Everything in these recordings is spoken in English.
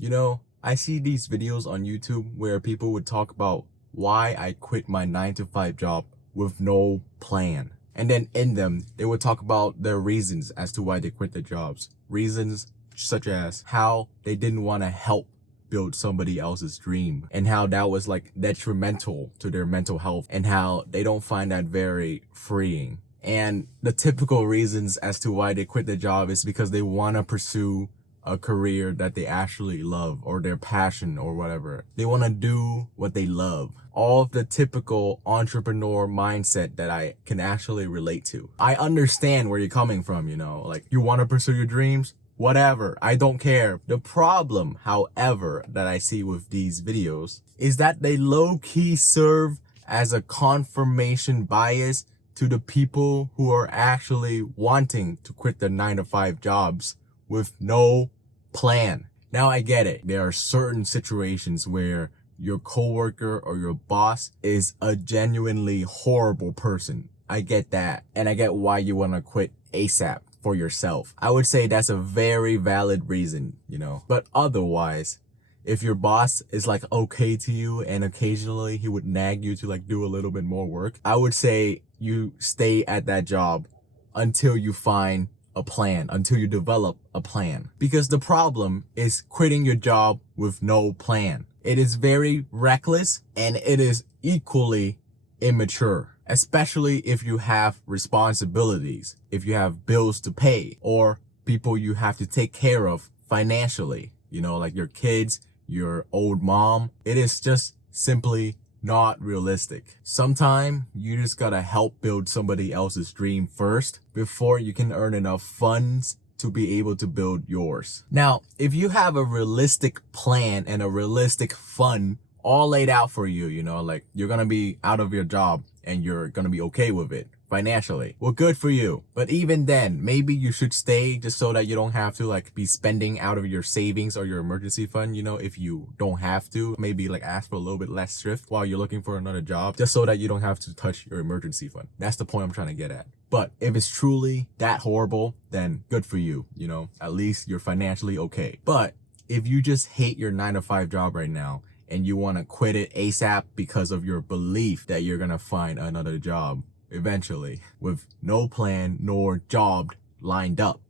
You know, I see these videos on YouTube where people would talk about why I quit my 9 to 5 job with no plan. And then in them, they would talk about their reasons as to why they quit their jobs. Reasons such as how they didn't want to help build somebody else's dream and how that was like detrimental to their mental health and how they don't find that very freeing. And the typical reasons as to why they quit their job is because they want to pursue a career that they actually love or their passion or whatever. They want to do what they love. All of the typical entrepreneur mindset that I can actually relate to. I understand where you're coming from, you know, like you want to pursue your dreams, whatever. I don't care. The problem, however, that I see with these videos is that they low-key serve as a confirmation bias to the people who are actually wanting to quit their 9 to 5 jobs with no plan. Now I get it. There are certain situations where your coworker or your boss is a genuinely horrible person. I get that. And I get why you want to quit ASAP for yourself. I would say that's a very valid reason, you know. But otherwise, if your boss is like okay to you and occasionally he would nag you to like do a little bit more work, I would say you stay at that job until you find a plan, until you develop a plan. Because the problem is quitting your job with no plan. It is very reckless and it is equally immature, especially if you have responsibilities, if you have bills to pay or people you have to take care of financially, you know, like your kids, your old mom. It is just simply not realistic. Sometimes you just gotta help build somebody else's dream first before you can earn enough funds to be able to build yours. Now, if you have a realistic plan and a realistic fund all laid out for you, you know, like you're gonna be out of your job and you're gonna be okay with it financially, well, good for you. But even then, maybe you should stay just so that you don't have to like be spending out of your savings or your emergency fund, you know, if you don't have to. Maybe like ask for a little bit less thrift while you're looking for another job, just so that you don't have to touch your emergency fund. That's the point I'm trying to get at. But if it's truly that horrible, then good for you, you know, at least you're financially okay. But if you just hate your 9 to 5 job right now and you want to quit it ASAP because of your belief that you're going to find another job eventually with no plan nor job lined up.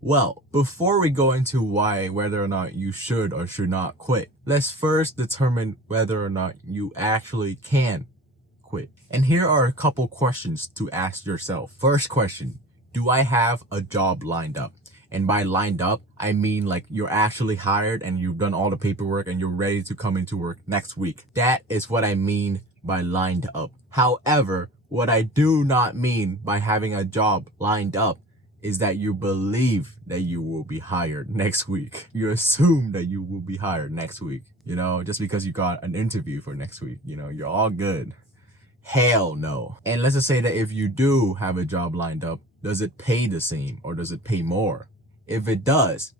Well, before we go into whether or not you should or should not quit, let's first determine whether or not you actually can quit. And here are a couple questions to ask yourself. First question, do I have a job lined up? And by lined up, I mean like you're actually hired and you've done all the paperwork and you're ready to come into work next week. That is what I mean by lined up. However, what I do not mean by having a job lined up is that you believe that you will be hired next week. You assume that you will be hired next week, you know, just because you got an interview for next week, you know, you're all good. Hell no. And let's just say that if you do have a job lined up, does it pay the same or does it pay more? If it does,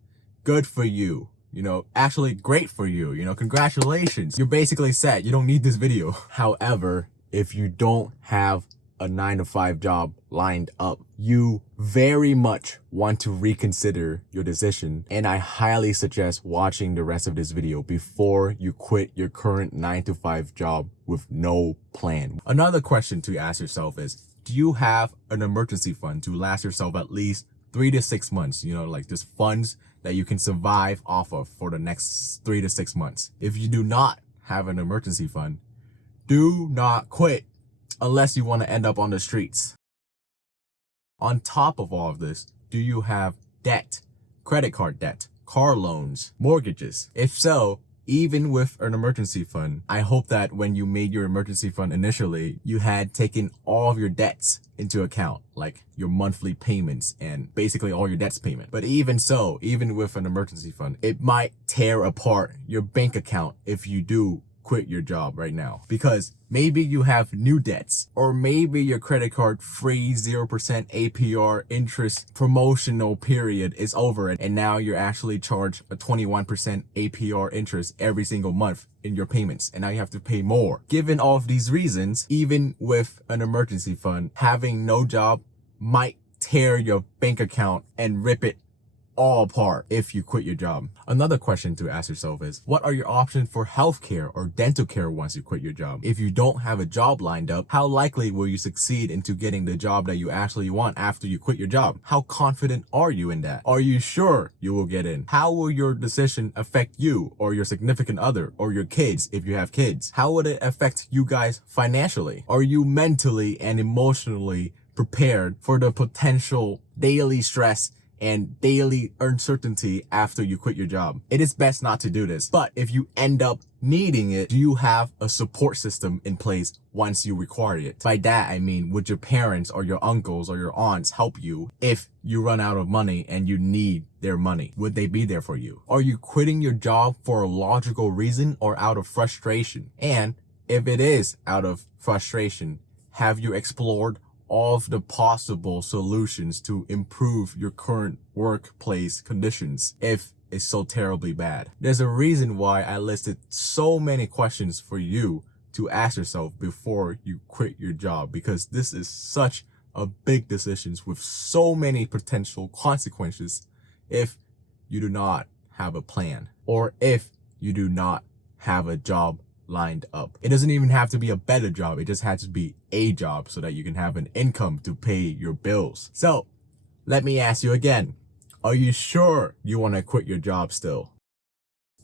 good for you. You know, actually great for you. You know, congratulations. You're basically set. You don't need this video. However, if you don't have a 9 to 5 job lined up, you very much want to reconsider your decision. And I highly suggest watching the rest of this video before you quit your current 9 to 5 job with no plan. Another question to ask yourself is, do you have an emergency fund to last yourself at least 3 to 6 months? You know, like just funds that you can survive off of for the next 3 to 6 months. If you do not have an emergency fund, do not quit unless you want to end up on the streets. On top of all of this, do you have debt, credit card debt, car loans, mortgages? If so, even with an emergency fund, I hope that when you made your emergency fund initially, you had taken all of your debts into account, like your monthly payments and basically all your debts payment. But even so, even with an emergency fund, it might tear apart your bank account if you do quit your job right now, because maybe you have new debts, or maybe your credit card free 0% APR interest promotional period is over and now you're actually charged a 21% APR interest every single month in your payments, and now you have to pay more. Given all of these reasons, even with an emergency fund, having no job might tear your bank account and rip it all apart if you quit your job. Another question to ask yourself is, what are your options for healthcare or dental care once you quit your job? If you don't have a job lined up, how likely will you succeed into getting the job that you actually want after you quit your job? How confident are you in that? Are you sure you will get in? How will your decision affect you or your significant other or your kids if you have kids? How would it affect you guys financially? Are you mentally and emotionally prepared for the potential daily stress and daily uncertainty after you quit your job? It is best not to do this, but if you end up needing it, do you have a support system in place once you require it? By that, I mean, would your parents or your uncles or your aunts help you if you run out of money and you need their money? Would they be there for you? Are you quitting your job for a logical reason or out of frustration? And if it is out of frustration, have you explored all of the possible solutions to improve your current workplace conditions if it's so terribly bad? There's a reason why I listed so many questions for you to ask yourself before you quit your job, because this is such a big decision with so many potential consequences if you do not have a plan or if you do not have a job lined up. It doesn't even have to be a better job. It just has to be a job so that you can have an income to pay your bills. So let me ask you again. Are you sure you want to quit your job still?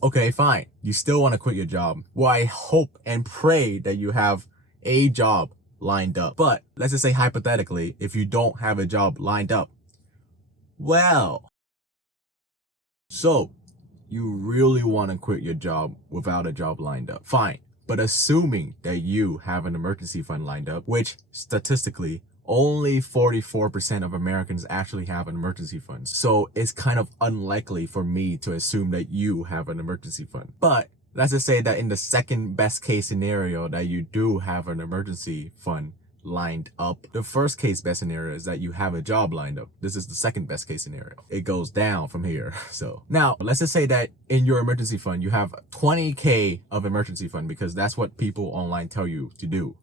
Okay, fine. You still want to quit your job. Well, I hope and pray that you have a job lined up. But let's just say hypothetically, if you don't have a job lined up, well, so you really want to quit your job without a job lined up. Fine. But assuming that you have an emergency fund lined up, which statistically only 44% of Americans actually have an emergency fund. So it's kind of unlikely for me to assume that you have an emergency fund. But let's just say that in the second best case scenario that you do have an emergency fund lined up. The first case best scenario is that you have a job lined up. This is the second best case scenario. It goes down from here. So now let's just say that in your emergency fund, you have 20K of emergency fund, because that's what people online tell you to do.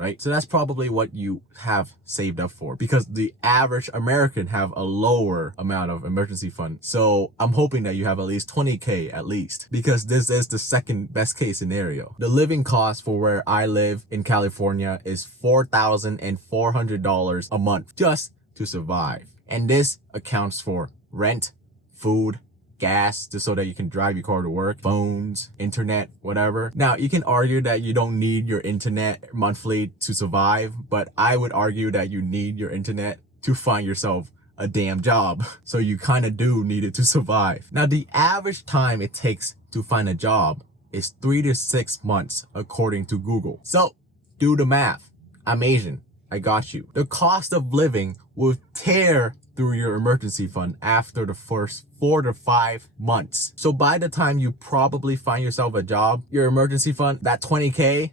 Right? So that's probably what you have saved up for, because the average American have a lower amount of emergency fund. So I'm hoping that you have at least 20K at least, because this is the second best case scenario. The living cost for where I live in California is $4,400 a month just to survive. And this accounts for rent, food, gas, just so that you can drive your car to work, phones, internet, whatever. Now, you can argue that you don't need your internet monthly to survive, but I would argue that you need your internet to find yourself a damn job. So you kind of do need it to survive. Now, the average time it takes to find a job is 3 to 6 months, according to Google. So do the math. I'm Asian. I got you. The cost of living will tear through your emergency fund after the first 4 to 5 months. So by the time you probably find yourself a job, your emergency fund, that 20K,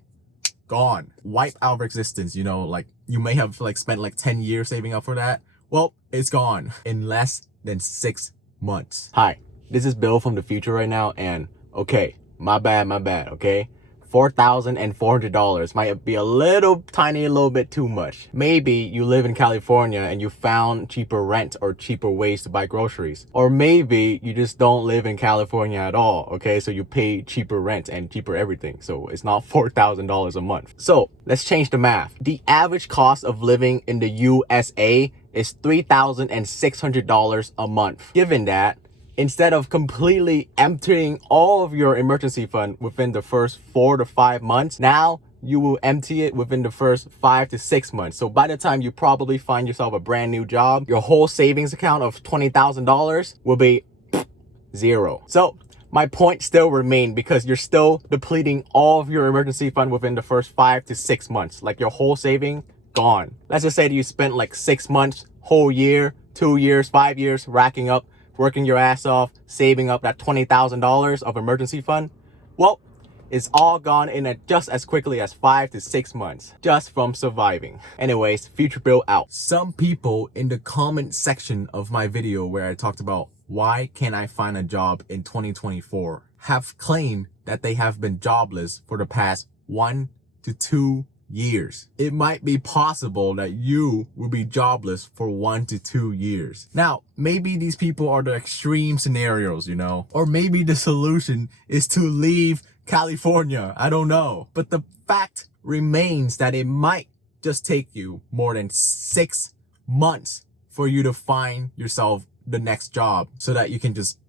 gone. Wipe out of existence. You know, like you may have spent 10 years saving up for that. Well, it's gone in less than 6 months. Hi, this is Bill from the future right now, and okay, my bad, okay? $4,400 might be a little bit too much. Maybe you live in California and you found cheaper rent or cheaper ways to buy groceries. Or maybe you just don't live in California at all, okay? So you pay cheaper rent and cheaper everything. So it's not $4,000 a month. So let's change the math. The average cost of living in the USA is $3,600 a month. Given that, instead of completely emptying all of your emergency fund within the first 4 to 5 months, now you will empty it within the first 5 to 6 months. So by the time you probably find yourself a brand new job, your whole savings account of $20,000 will be zero. So my point still remains, because you're still depleting all of your emergency fund within the first 5 to 6 months. Like your whole saving, gone. Let's just say that you spent 6 months, whole year, 2 years, 5 years, racking up, working your ass off, saving up that $20,000 of emergency fund. Well, it's all gone in just as quickly as 5 to 6 months, just from surviving. Anyways, Future Bill out. Some people in the comment section of my video where I talked about why can't I find a job in 2024 have claimed that they have been jobless for the past 1 to 2 years. It might be possible that you will be jobless for 1 to 2 years. Now, maybe these people are the extreme scenarios, you know, or maybe the solution is to leave California. I don't know. But the fact remains that it might just take you more than 6 months for you to find yourself the next job so that you can just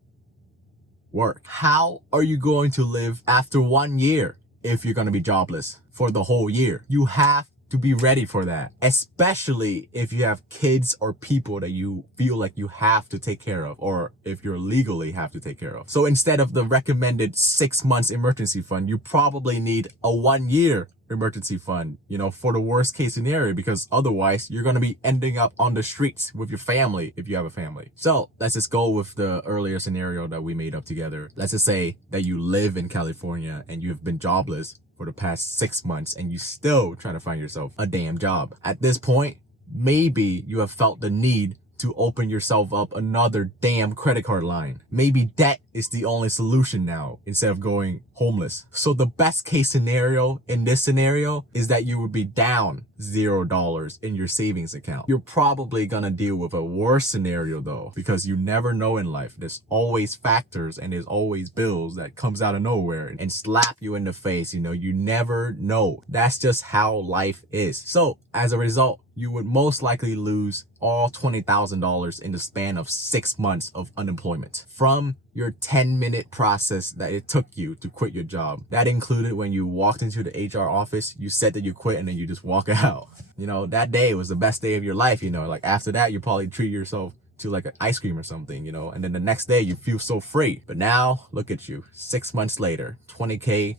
work. How are you going to live after 1 year if you're going to be jobless for the whole year? You have to be ready for that, especially if you have kids or people that you feel like you have to take care of, or if you're legally have to take care of. So instead of the recommended 6 months emergency fund, you probably need a 1 year emergency fund, you know, for the worst case scenario, because otherwise you're going to be ending up on the streets with your family if you have a family. So let's just go with the earlier scenario that we made up together. Let's just say that you live in California and you have been jobless for the past 6 months and you still trying to find yourself a damn job. At this point, maybe you have felt the need to open yourself up another damn credit card line. Maybe debt is the only solution now instead of going homeless. So the best case scenario in this scenario is that you would be down $0 in your savings account. You're probably gonna deal with a worse scenario though, because you never know in life. There's always factors and there's always bills that comes out of nowhere and slap you in the face. You know, you never know. That's just how life is. So as a result, you would most likely lose all $20,000 in the span of 6 months of unemployment from your 10-minute process that it took you to quit your job. That included when you walked into the HR office, you said that you quit and then you just walk out. You know, that day was the best day of your life, you know, like after that, you probably treat yourself to like an ice cream or something, you know, and then the next day you feel so free. But now look at you, 6 months later, 20K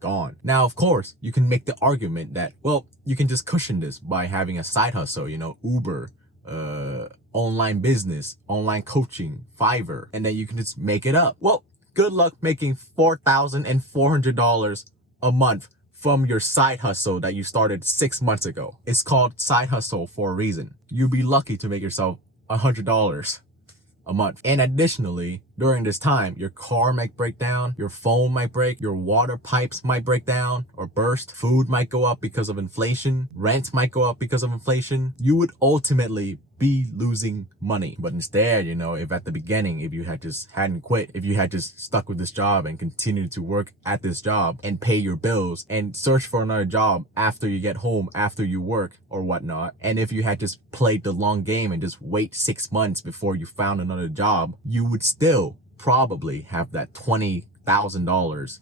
gone. Now, of course, you can make the argument that, well, you can just cushion this by having a side hustle, you know, Uber, online business, online coaching, Fiverr, and then you can just make it up. Well, good luck making $4,400 a month from your side hustle that you started 6 months ago. It's called side hustle for a reason. You'll be lucky to make yourself $100 a month. And additionally, during this time, your car might break down, your phone might break, your water pipes might break down or burst, food might go up because of inflation, rent might go up because of inflation. You would ultimately be losing money. But instead, you know, if at the beginning, if you had just hadn't quit, if you had just stuck with this job and continued to work at this job and pay your bills and search for another job after you get home, after you work or whatnot, and if you had just played the long game and just wait 6 months before you found another job, you would still probably have that $20,000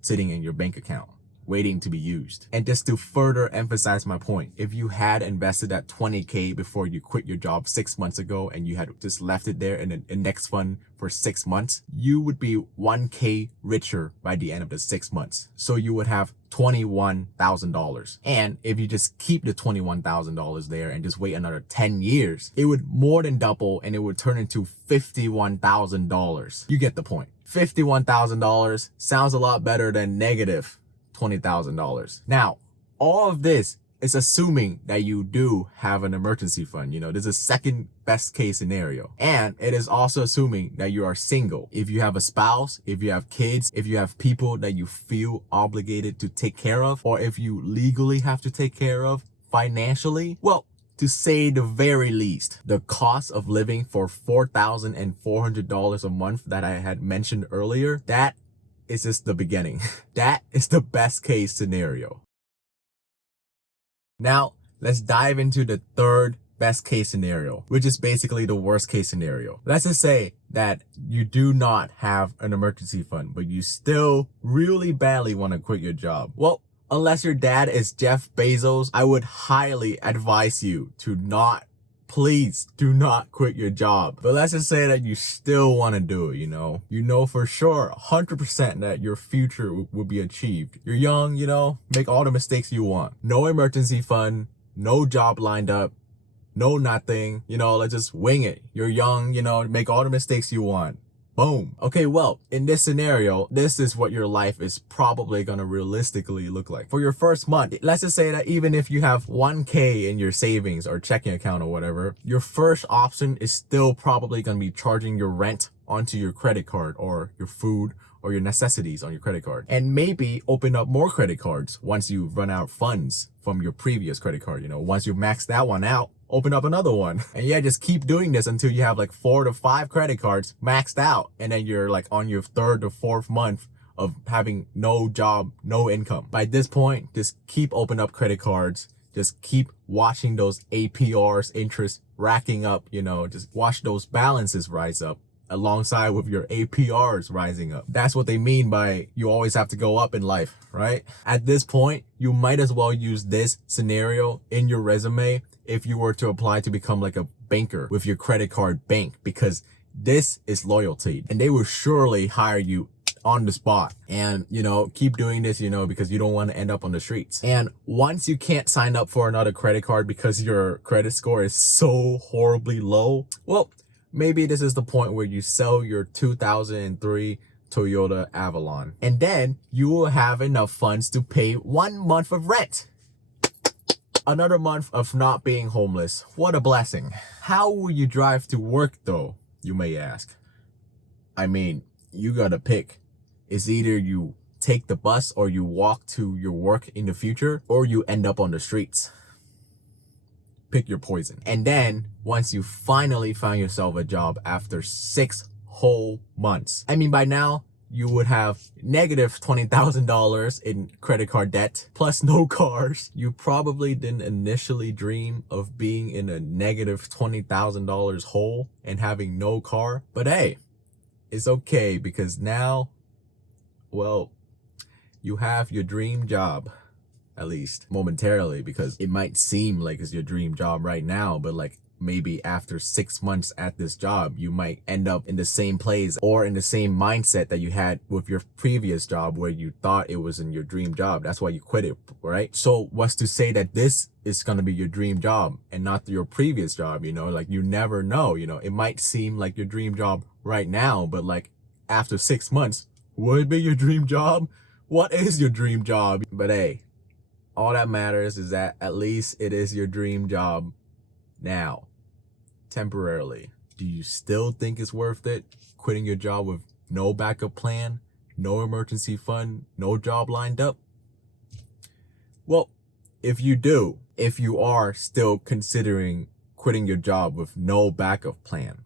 sitting in your bank account waiting to be used. And just to further emphasize my point, if you had invested that 20K before you quit your job 6 months ago and you had just left it there in an index fund for 6 months, you would be 1K richer by the end of the 6 months. So you would have $21,000. And if you just keep the $21,000 there and just wait another 10 years, it would more than double and it would turn into $51,000. You get the point. $51,000 sounds a lot better than negative $20,000. Now, all of this is assuming that you do have an emergency fund. You know, this is second best case scenario. And it is also assuming that you are single. If you have a spouse, if you have kids, if you have people that you feel obligated to take care of, or if you legally have to take care of financially, well, to say the very least, the cost of living for $4,400 a month that I had mentioned earlier, that is just the beginning. That is the best case scenario. Now, let's dive into the third best case scenario, which is basically the worst case scenario. Let's just say that you do not have an emergency fund, but you still really badly want to quit your job. Well, unless your dad is Jeff Bezos, I would highly advise you to please do not quit your job. But let's just say that you still want to do it, you know. You know for sure, 100% that your future will be achieved. You're young, you know, make all the mistakes you want. No emergency fund, no job lined up, no nothing, you know, let's just wing it. You're young, you know, make all the mistakes you want. Boom. Okay, well, in this scenario, this is what your life is probably going to realistically look like. For your first month, let's just say that even if you have 1K in your savings or checking account or whatever, your first option is still probably going to be charging your rent onto your credit card or your food or your necessities on your credit card. And maybe open up more credit cards once you run out of funds from your previous credit card. You know, once you max that one out, open up another one. And yeah, just keep doing this until you have like 4 to 5 credit cards maxed out. And then you're like on your 3rd or 4th month of having no job, no income. By this point, just keep opening up credit cards. Just keep watching those APRs, interest racking up, you know, just watch those balances rise up alongside with your APRs rising up. That's what they mean by you always have to go up in life, right? At this point, you might as well use this scenario in your resume if you were to apply to become like a banker with your credit card bank, because this is loyalty and they will surely hire you on the spot. And, you know, keep doing this, you know, because you don't want to end up on the streets. And once you can't sign up for another credit card because your credit score is so horribly low, well, maybe this is the point where you sell your 2003 Toyota Avalon, and then you will have enough funds to pay 1 month of rent. Another month of not being homeless. What a blessing. How will you drive to work though, you may ask? I mean, you gotta pick. It's either you take the bus or you walk to your work in the future, or you end up on the streets. Pick your poison. And then once you finally found yourself a job after 6 whole months, I mean, by now you would have negative $20,000 in credit card debt plus no cars. You probably didn't initially dream of being in a negative $20,000 hole and having no car. But hey, it's okay, because now, well, you have your dream job, at least momentarily, because it might seem like it's your dream job right now, but like maybe after 6 months at this job, you might end up in the same place or in the same mindset that you had with your previous job where you thought it was in your dream job. That's why you quit it, right? So what's to say that this is going to be your dream job and not your previous job? You know, like, you never know. You know, it might seem like your dream job right now, but like after 6 months, would it be your dream job? What is your dream job? But hey, all that matters is that at least it is your dream job now, temporarily. Do you still think it's worth it quitting your job with no backup plan, no emergency fund, no job lined up? Well, if you do, if you are still considering quitting your job with no backup plan,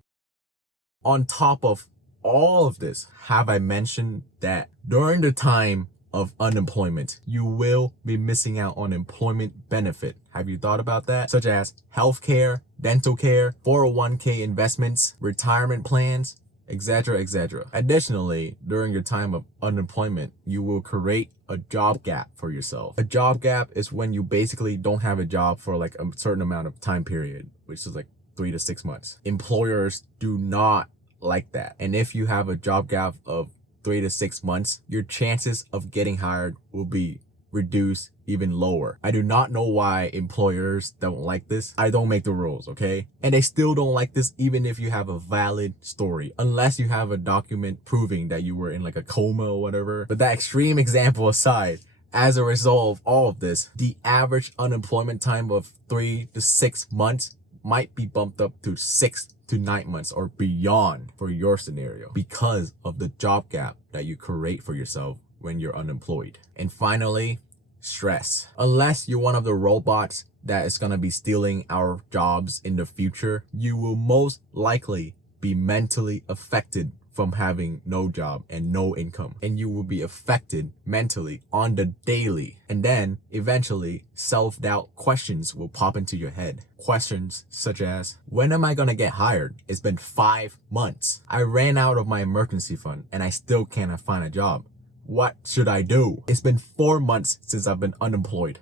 on top of all of this, have I mentioned that during the time of unemployment, you will be missing out on employment benefit? Have you thought about that? Such as healthcare, dental care, 401k investments, retirement plans, etc., etc. Additionally, during your time of unemployment, you will create a job gap for yourself. A job gap is when you basically don't have a job for like a certain amount of time period, which is like 3 to 6 months. Employers do not like that. And if you have a job gap of 3 to 6 months, your chances of getting hired will be reduced even lower. I do not know why employers don't like this. I don't make the rules, okay? And they still don't like this even if you have a valid story, unless you have a document proving that you were in like a coma or whatever. But that extreme example aside, as a result of all of this, the average unemployment time of 3 to 6 months might be bumped up to 6 to 9 months or beyond for your scenario, because of the job gap that you create for yourself when you're unemployed. And finally, stress. Unless you're one of the robots that is going to be stealing our jobs in the future, you will most likely be mentally affected from having no job and no income, and you will be affected mentally on the daily. And then eventually self-doubt questions will pop into your head. Questions such as, when am I gonna get hired? It's been 5 months. I ran out of my emergency fund and I still can't find a job. What should I do? It's been 4 months since I've been unemployed.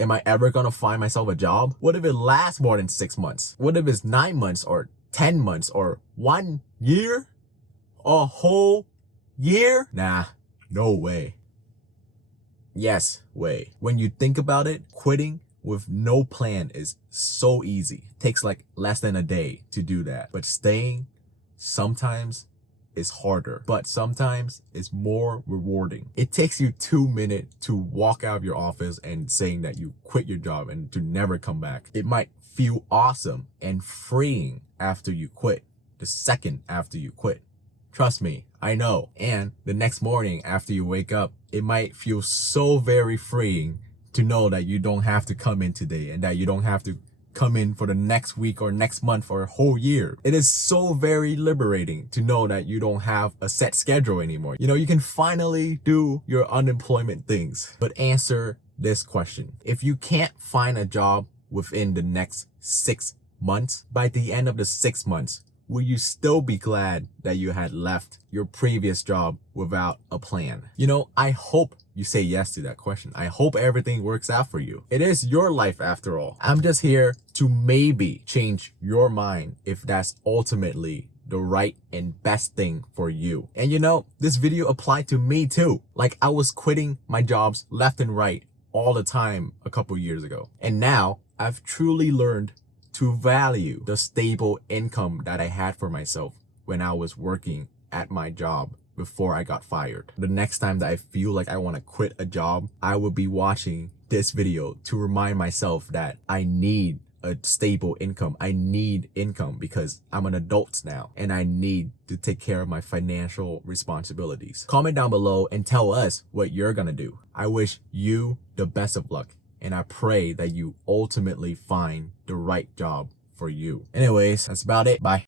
Am I ever gonna find myself a job? What if it lasts more than 6 months? What if it's 9 months or 10 months or 1 year? A whole year? Nah, no way. Yes, way. When you think about it, quitting with no plan is so easy. It takes like less than a day to do that. But staying sometimes is harder, but sometimes it's more rewarding. It takes you 2 minutes to walk out of your office and saying that you quit your job and to never come back. It might feel awesome and freeing after you quit, the second after you quit. Trust me, I know. And the next morning after you wake up, it might feel so very freeing to know that you don't have to come in today and that you don't have to come in for the next week or next month or a whole year. It is so very liberating to know that you don't have a set schedule anymore. You know, you can finally do your unemployment things. But answer this question. If you can't find a job within the next 6 months, by the end of the 6 months, will you still be glad that you had left your previous job without a plan? You know, I hope you say yes to that question. I hope everything works out for you. It is your life after all. I'm just here to maybe change your mind if that's ultimately the right and best thing for you. And you know, this video applied to me too. Like, I was quitting my jobs left and right all the time a couple years ago. And now I've truly learned to value the stable income that I had for myself when I was working at my job before I got fired. The next time that I feel like I want to quit a job, I will be watching this video to remind myself that I need a stable income. I need income because I'm an adult now and I need to take care of my financial responsibilities. Comment down below and tell us what you're gonna do. I wish you the best of luck, and I pray that you ultimately find the right job for you. Anyways, that's about it. Bye.